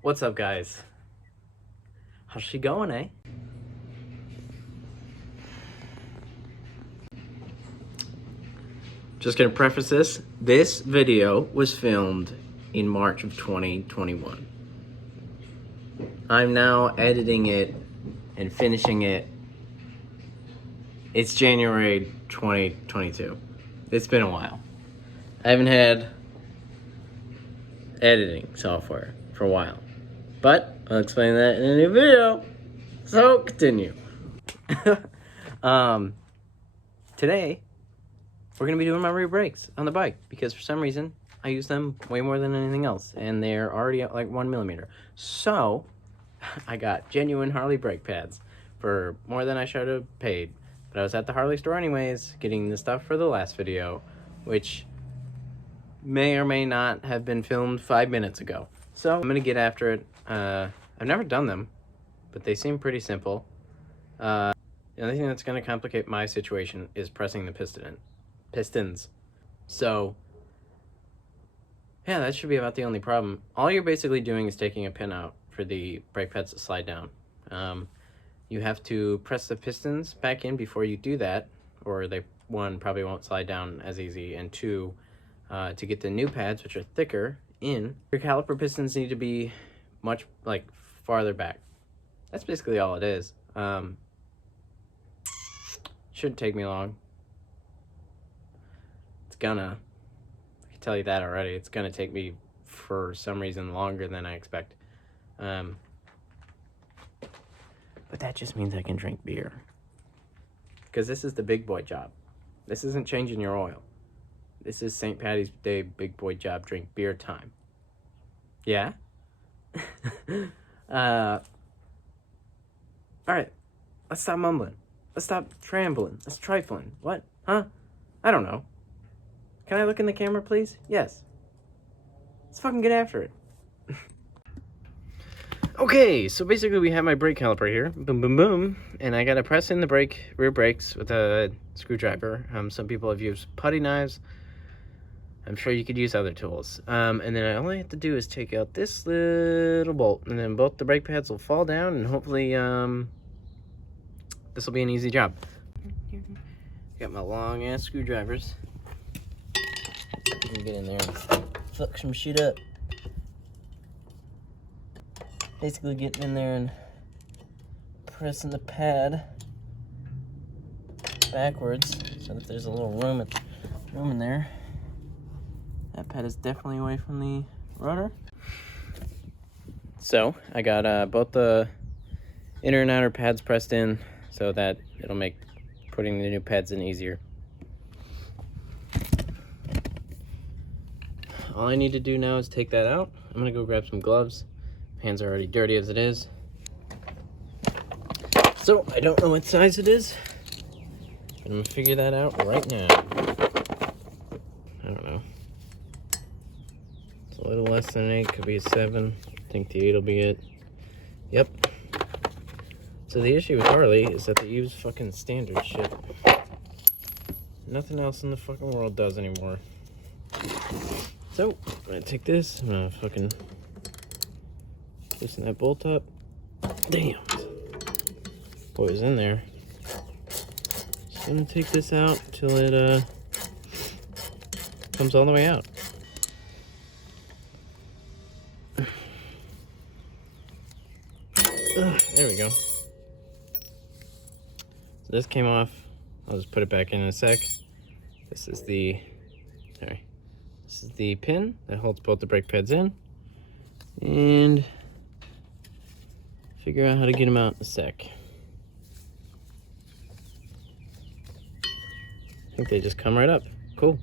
What's up, guys? How's she going, eh? Just gonna preface this. This video was filmed in March of 2021. I'm now editing it and finishing it. It's January 2022. It's been a while. I haven't had editing software for a while. But I'll explain that in a new video. So continue. Today we're gonna be doing my rear brakes on the bike because for some reason I use them way more than anything else, and they're already at like 1 millimeter. So I got genuine Harley brake pads for more than I should have paid. But I was at the Harley store anyways, getting the stuff for the last video, which may or may not have been filmed 5 minutes ago. So I'm gonna get after it. I've never done them, but they seem pretty simple. The only thing that's gonna complicate my situation is pressing the pistons. So yeah, that should be about the only problem. All you're basically doing is taking a pin out for the brake pads to slide down. You have to press the pistons back in before you do that, or they, one, probably won't slide down as easy, and two, to get the new pads, which are thicker, in, your caliper pistons need to be much, like, farther back. That's basically all it is. Shouldn't take me long. It's gonna, I can tell you that already, it's gonna take me, for some reason, longer than I expect. But that just means I can drink beer. Because this is the big boy job. This isn't changing your oil. This is St. Patty's Day big boy job, drink beer time. Yeah? Alright. Let's stop mumbling. Let's stop trambling. Let's trifling. What? Huh? I don't know. Can I look in the camera, please? Yes. Let's fucking get after it. Okay, so basically we have my brake caliper here, boom, boom, boom, and I gotta press in the rear brakes with a screwdriver. Some people have used putty knives. I'm sure you could use other tools. And then all I have to do is take out this little bolt, and then both the brake pads will fall down, and hopefully this will be an easy job. Got my long ass screwdrivers. You can get in there and fuck some shit up. Basically getting in there and pressing the pad backwards so that there's a little room in there. That pad is definitely away from the rotor. So I got both the inner and outer pads pressed in so that it'll make putting the new pads in easier. All I need to do now is take that out. I'm gonna go grab some gloves. Hands are already dirty as it is. So, I don't know what size it is. But I'm gonna figure that out right now. I don't know. It's a little less than an 8, could be a 7. I think the 8 will be it. Yep. So the issue with Harley is that they use fucking standard shit. Nothing else in the fucking world does anymore. So, I'm gonna take this, I'm gonna fucking loosen that bolt up. Damn. Boy, it was in there. Just gonna take this out till it comes all the way out. There we go. So this came off. I'll just put it back in a sec. This is the pin that holds both the brake pads in. And figure out how to get them out in a sec. I think they just come right up. Cool.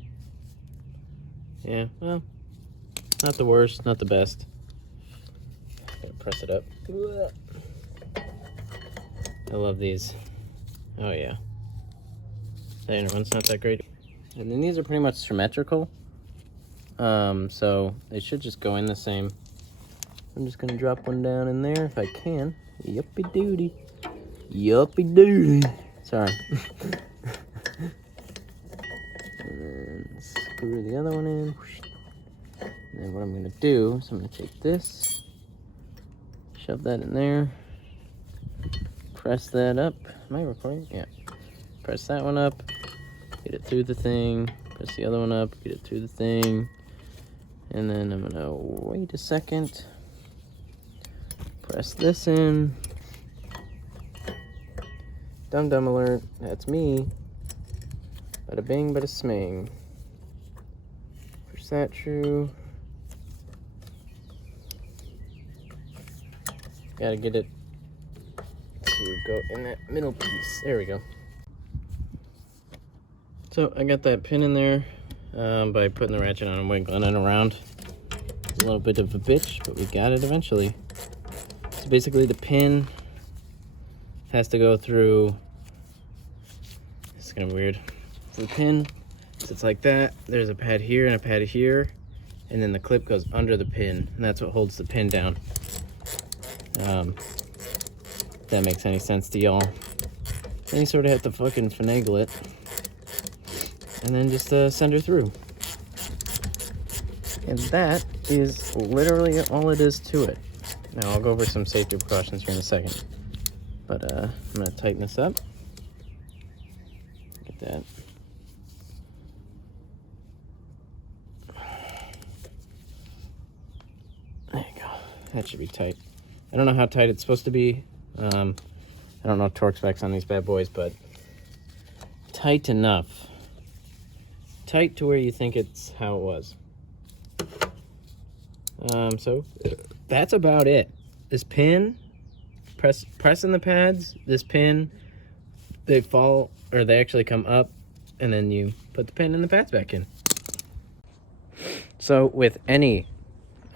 Yeah, well, not the worst, not the best. Gotta press it up. I love these. Oh yeah. The inner one's not that great. And then these are pretty much symmetrical. So they should just go in the same. I'm just gonna drop one down in there if I can. Yuppie doody. Yuppie doody. Sorry. And then screw the other one in. And then what I'm gonna do is I'm gonna take this, Shove that in there. Press that up. Am I recording? Yeah. Press that one up. Get it through the thing. Press the other one up. Get it through the thing. And then I'm gonna wait a second. Press this in. Dum dum alert. That's me. Bada bing, bada sming. Push that true. Gotta get it to go in that middle piece. There we go. So I got that pin in there by putting the ratchet on and wiggling it around. It's a little bit of a bitch, but we got it eventually. So basically the pin has to go through, it's kind of weird. So the pin sits like that. There's a pad here and a pad here. And then the clip goes under the pin, and that's what holds the pin down. If that makes any sense to y'all. Then you sort of have to fucking finagle it. And then just send her through. And that is literally all it is to it. Now I'll go over some safety precautions here in a second. But I'm gonna tighten this up. Get that. There you go. That should be tight. I don't know how tight it's supposed to be. I don't know torque specs on these bad boys, but tight enough. Tight to where you think it's how it was. So that's about it. This pin, pressing the pads, this pin, they fall, or they actually come up, and then you put the pin and the pads back in. So with any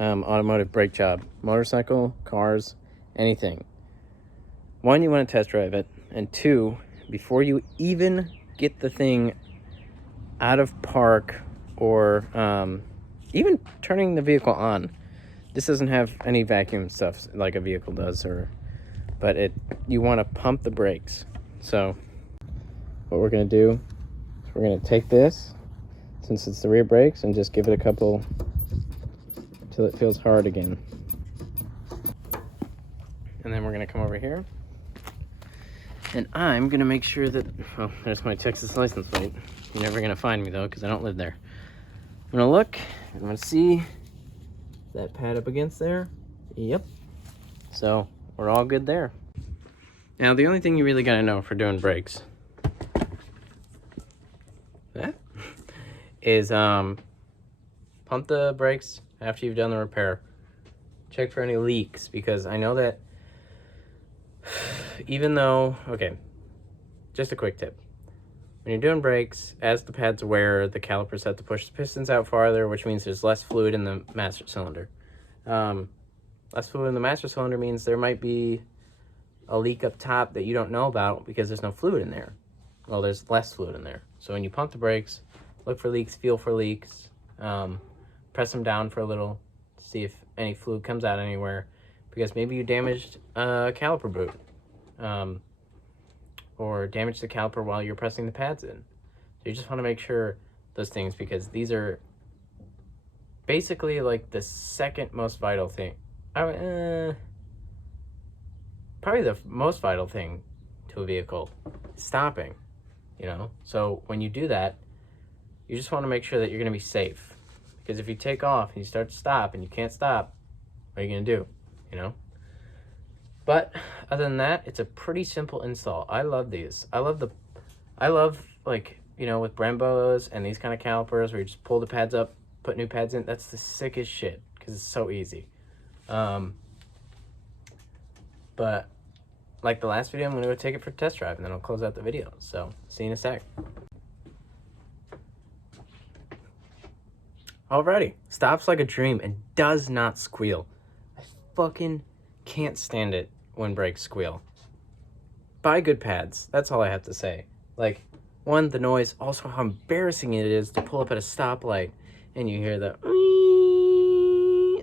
automotive brake job, motorcycle, cars, anything, one, you want to test drive it, and two, before you even get the thing out of park or even turning the vehicle on, this doesn't have any vacuum stuff like a vehicle does, but you want to pump the brakes. So what we're going to do is we're going to take this, since it's the rear brakes, and just give it a couple till it feels hard again. And then we're going to come over here, and I'm going to make sure that, oh, there's my Texas license plate. You're never going to find me though, because I don't live there. I'm going to look, I'm going to see that pad up against there. Yep. So we're all good there. Now the only thing you really got to know for doing brakes is pump the brakes after you've done the repair. Check for any leaks, because I know that even though, okay, just a quick tip. When you're doing brakes, as the pads wear, the calipers have to push the pistons out farther, which means there's less fluid in the master cylinder. Less fluid in the master cylinder means there might be a leak up top that you don't know about because there's no fluid in there. Well, there's less fluid in there. So when you pump the brakes, look for leaks, feel for leaks, press them down for a little, see if any fluid comes out anywhere, because maybe you damaged a caliper boot. Or damage the caliper while you're pressing the pads in. So you just want to make sure those things, because these are basically like the second most vital thing. Probably the most vital thing to a vehicle, stopping, you know? So when you do that, you just want to make sure that you're going to be safe. Because if you take off and you start to stop and you can't stop, what are you going to do, you know? But other than that, it's a pretty simple install. I love these. I love like, you know, with Brembos and these kind of calipers where you just pull the pads up, put new pads in. That's the sickest shit because it's so easy. But like the last video, I'm going to go take it for a test drive and then I'll close out the video. So see you in a sec. Alrighty. Stops like a dream and does not squeal. I fucking can't stand it when brakes squeal. Buy good pads. That's all I have to say. Like, one, the noise, also how embarrassing it is to pull up at a stoplight and you hear the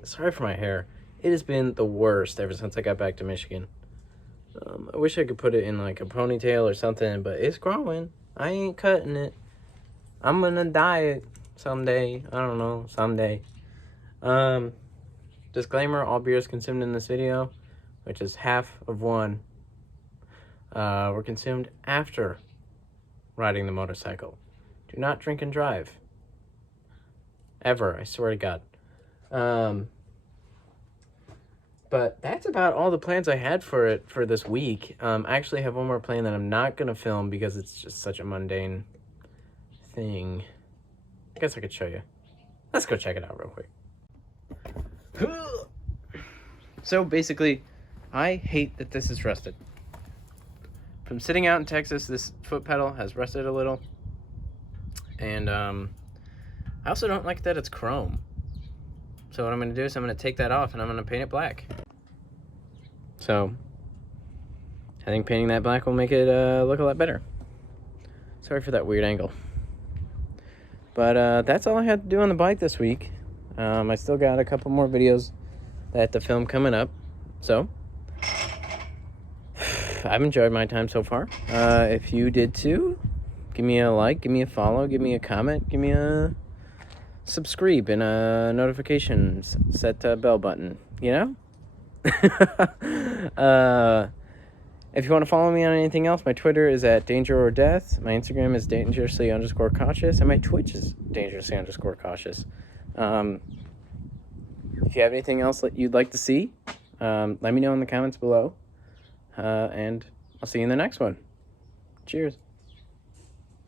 sorry for my hair. It has been the worst ever since I got back to Michigan. I wish I could put it in like a ponytail or something, but it's growing. I ain't cutting it. I'm gonna dye it someday. I don't know, someday. Disclaimer, all beers consumed in this video which is half of one, were consumed after riding the motorcycle. Do not drink and drive. Ever, I swear to God. But that's about all the plans I had for this week. I actually have one more plan that I'm not going to film because it's just such a mundane thing. I guess I could show you. Let's go check it out real quick. So basically, I hate that this is rusted. From sitting out in Texas, this foot pedal has rusted a little. And I also don't like that it's chrome. So what I'm going to do is I'm going to take that off and I'm going to paint it black. So I think painting that black will make it look a lot better. Sorry for that weird angle. But that's all I had to do on the bike this week. I still got a couple more videos that to film coming up. So I've enjoyed my time so far. If you did too, give me a like, give me a follow, give me a comment, give me a subscribe and a notification set bell button, you know? If you want to follow me on anything else, my Twitter is at Danger or Death. My Instagram is dangerously_cautious, and my Twitch is dangerously_cautious. If you have anything else that you'd like to see, let me know in the comments below. And I'll see you in the next one. Cheers.